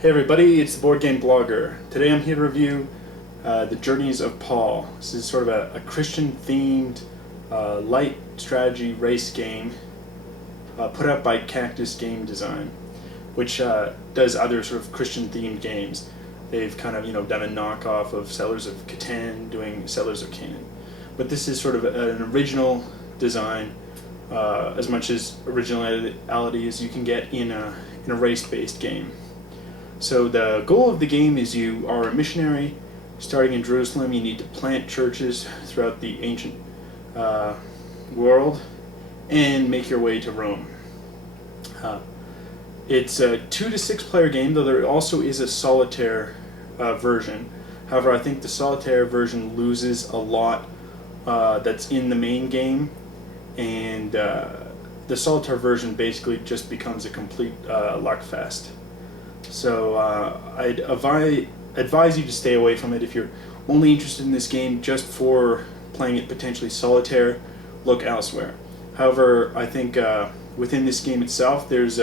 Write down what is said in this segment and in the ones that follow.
Hey everybody, it's the Board Game Blogger. Today I'm here to review The Journeys of Paul. This is sort of a Christian-themed light strategy race game put out by Cactus Game Design, which does other sort of Christian-themed games. They've kind of done a knockoff of Settlers of Catan, doing Settlers of Canaan. But this is sort of an original design, as much as originality as you can get in a race-based game. So the goal of the game is you are a missionary starting in Jerusalem. You need to plant churches throughout the ancient world and make your way to Rome. It's a 2 to 6 player game, though there also is a solitaire version. However, I think the solitaire version loses a lot that's in the main game, and the solitaire version basically just becomes a complete luck fest. So I'd advise you to stay away from it. If you're only interested in this game just for playing it potentially solitaire, look elsewhere. However, I think within this game itself, this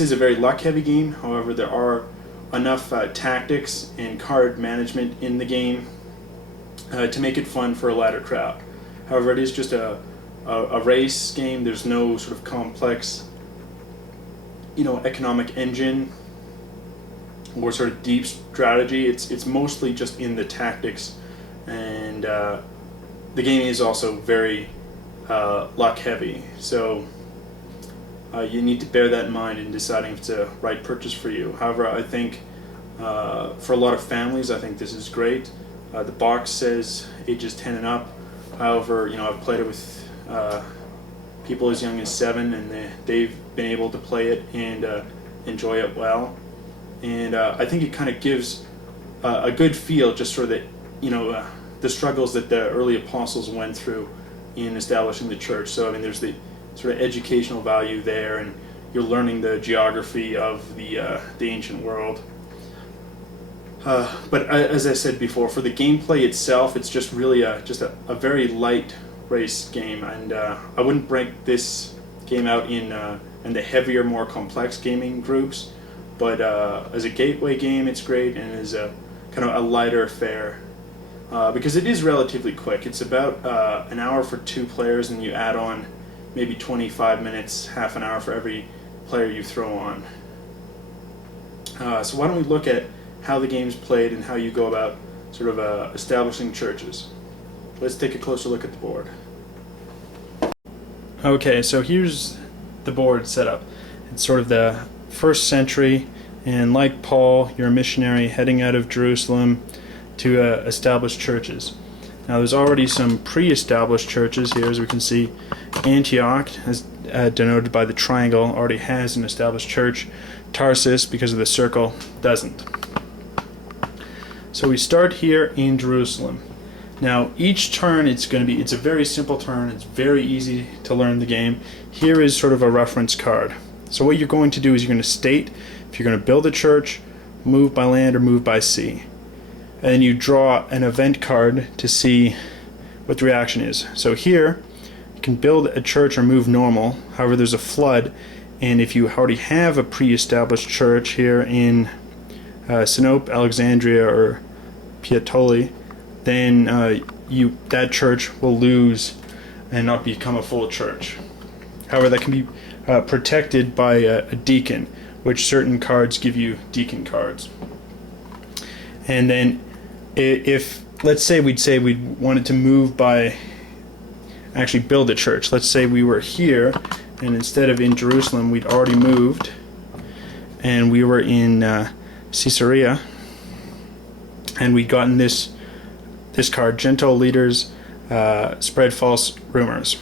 is a very luck-heavy game. However, there are enough tactics and card management in the game to make it fun for a lighter crowd. However, it is just a race game. There's no sort of complex economic engine or sort of deep strategy. It's mostly just in the tactics, and the game is also very luck heavy. So you need to bear that in mind in deciding if it's a right purchase for you. However, I think for a lot of families, I think this is great. The box says ages 10 and up. However, I've played it with people as young as 7, and they've been able to play it and enjoy it well. And I think it kind of gives a good feel just for the struggles that the early apostles went through in establishing the church. So I mean, there's the sort of educational value there, and you're learning the geography of the ancient world. But as I said before, for the gameplay itself, it's just really a very light race game, and I wouldn't break this game out in the heavier, more complex gaming groups. But as a gateway game, it's great, and as a kind of a lighter fare because it is relatively quick. It's about an hour for 2 players, and you add on maybe 25 minutes, half an hour for every player you throw on. So why don't we look at how the game's played and how you go about sort of establishing churches. Let's take a closer look at the board. Okay, so here's the board set up. It's sort of the 1st century, and like Paul, you're a missionary heading out of Jerusalem to establish churches. Now there's already some pre-established churches here, as we can see. Antioch, as denoted by the triangle, already has an established church. Tarsus, because of the circle, doesn't. So we start here in Jerusalem. Now each turn it's a very simple turn. It's very easy to learn the game. Here is sort of a reference card. So what you're going to do is you're going to state if you're going to build a church, move by land, or move by sea. And then you draw an event card to see what the reaction is. So here you can build a church or move normal. However, there's a flood, and if you already have a pre-established church here in Sinope, Alexandria, or Puteoli, then that church will lose and not become a full church. However, that can be protected by a deacon, which certain cards give you deacon cards. And then if, let's say we wanted to move by, actually build a church. Let's say we were here, and instead of in Jerusalem, we'd already moved, and we were in Caesarea, and we'd gotten this card, Gentile leaders spread false rumors.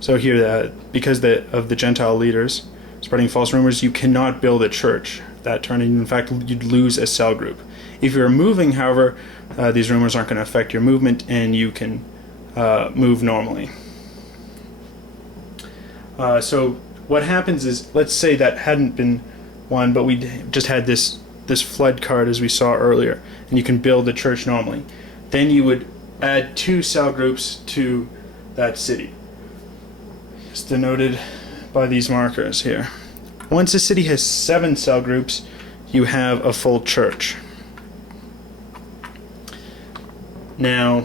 So here, because of the Gentile leaders spreading false rumors, you cannot build a church that turn, and in fact you'd lose a cell group. If you're moving, however, these rumors aren't going to affect your movement, and you can move normally. So what happens is, let's say that hadn't been one, but we just had this flood card as we saw earlier, and you can build a church normally. Then you would add 2 cell groups to that city. It's denoted by these markers here. once a city has 7 cell groups, you have a full church. Now,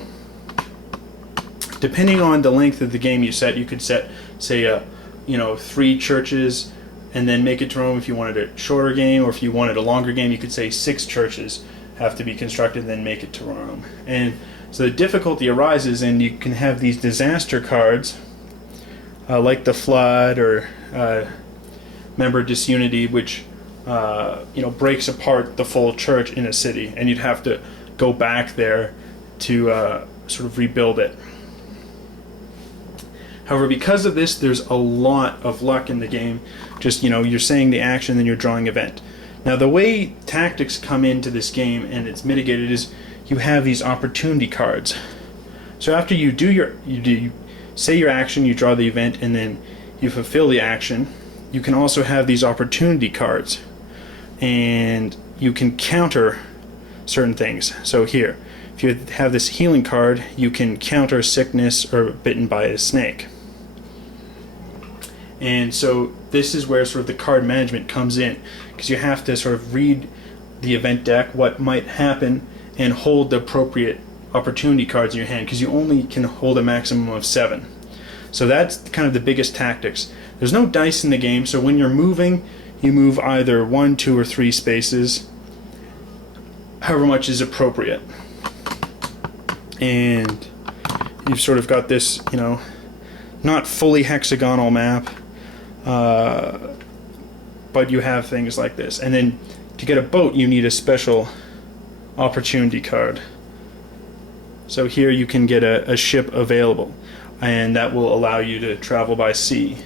depending on the length of the game you set, you could set, say, 3 churches, and then make it to Rome if you wanted a shorter game, or if you wanted a longer game, you could say 6 churches have to be constructed, and then make it to Rome. And so the difficulty arises, and you can have these disaster cards, like the flood or member disunity, which breaks apart the full church in a city, and you'd have to go back there to sort of rebuild it. However, because of this, there's a lot of luck in the game. Just, you're saying the action, then you're drawing event. Now, the way tactics come into this game, and it's mitigated, is you have these opportunity cards. So after you say your action, you draw the event, and then you fulfill the action, you can also have these opportunity cards. And you can counter certain things. So here, if you have this healing card, you can counter sickness or bitten by a snake. And so this is where sort of the card management comes in, because you have to sort of read the event deck, what might happen, and hold the appropriate opportunity cards in your hand, because you only can hold a maximum of 7. So that's kind of the biggest tactics. There's no dice in the game, so when you're moving, you move either 1, 2, or 3 spaces, however much is appropriate. And you've sort of got this, not fully hexagonal map, but you have things like this. And then to get a boat, you need a special opportunity card. So here you can get a ship available, and that will allow you to travel by sea,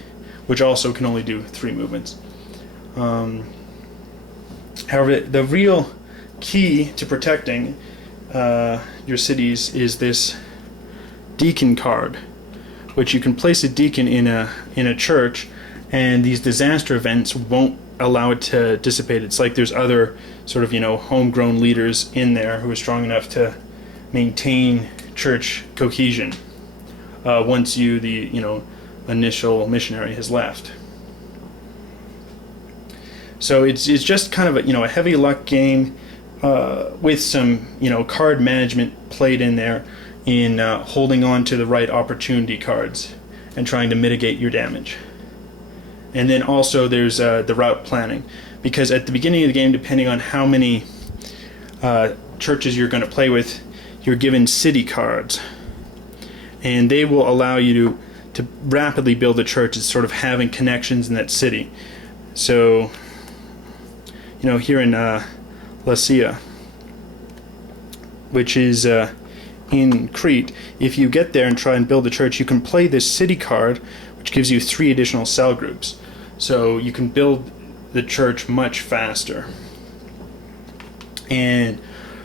which also can only do 3 movements. However, the real key to protecting your cities is this deacon card, which you can place a deacon in a church, and these disaster events won't allow it to dissipate. It's like there's other sort of homegrown leaders in there who are strong enough to maintain church cohesion once the initial missionary has left. So it's just kind of a heavy luck game with some card management played in there, in holding on to the right opportunity cards and trying to mitigate your damage. And then also there's the route planning, because at the beginning of the game, depending on how many churches you're going to play with, you're given city cards, and they will allow you to rapidly build a church. It's sort of having connections in that city. So here in Lycia, which is in Crete, if you get there and try and build a church, you can play this city card, which gives you 3 additional cell groups. So you can build the church much faster. And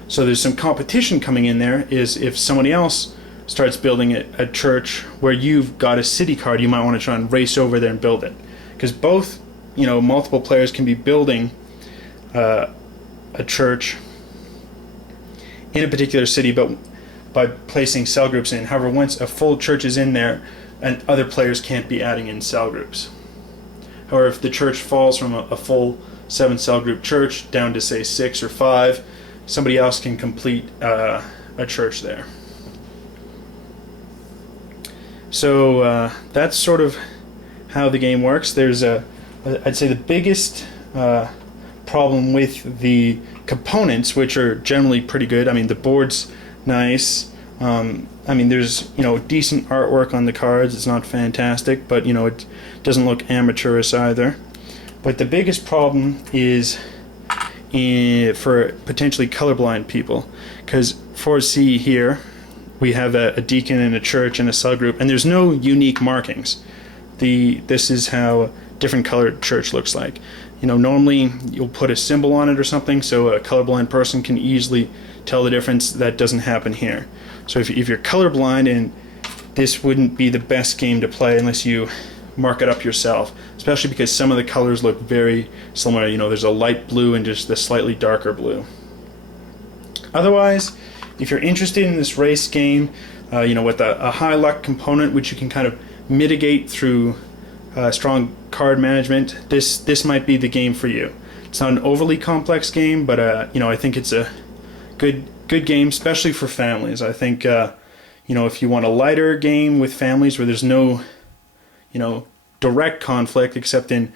so there's some competition coming in there, is if somebody else starts building a church where you've got a city card, you might want to try and race over there and build it. Because both, multiple players can be building a church in a particular city, but by placing cell groups in. However, once a full church is in there, and other players can't be adding in cell groups. However, if the church falls from a full 7 cell group church down to say 6 or 5, somebody else can complete a church there. So that's sort of how the game works. There's I'd say the biggest problem with the components, which are generally pretty good. I mean, the board's nice. There's decent artwork on the cards. It's not fantastic, but it doesn't look amateurish either. But the biggest problem is for potentially colorblind people, because for C here we have a deacon and a church and a cell group, and there's no unique markings. This is how different colored church looks like. Normally you'll put a symbol on it or something, so a colorblind person can easily tell the difference. That doesn't happen here. So if you're colorblind, and this wouldn't be the best game to play unless you mark it up yourself, especially because some of the colors look very similar. There's a light blue and just the slightly darker blue. Otherwise, if you're interested in this race game, with a high luck component, which you can kind of mitigate through strong card management, this might be the game for you. It's not an overly complex game, but I think it's a good game, especially for families. I think if you want a lighter game with families where there's no direct conflict except in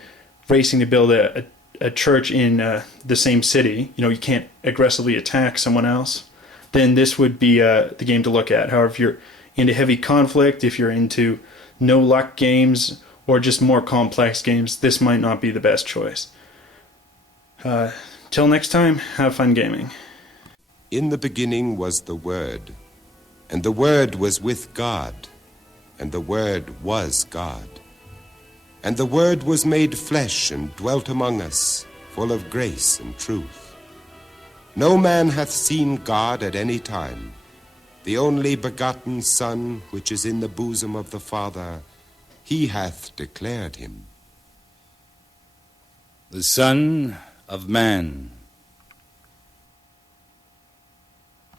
racing to build a church in the same city, you can't aggressively attack someone else, then this would be the game to look at. However, if you're into heavy conflict, if you're into no luck games or just more complex games, this might not be the best choice. Till next time, have fun gaming. In the beginning was the Word, and the Word was with God, and the Word was God. And the Word was made flesh and dwelt among us, full of grace and truth. No man hath seen God at any time. The only begotten Son, which is in the bosom of the Father, he hath declared him. The Son of Man.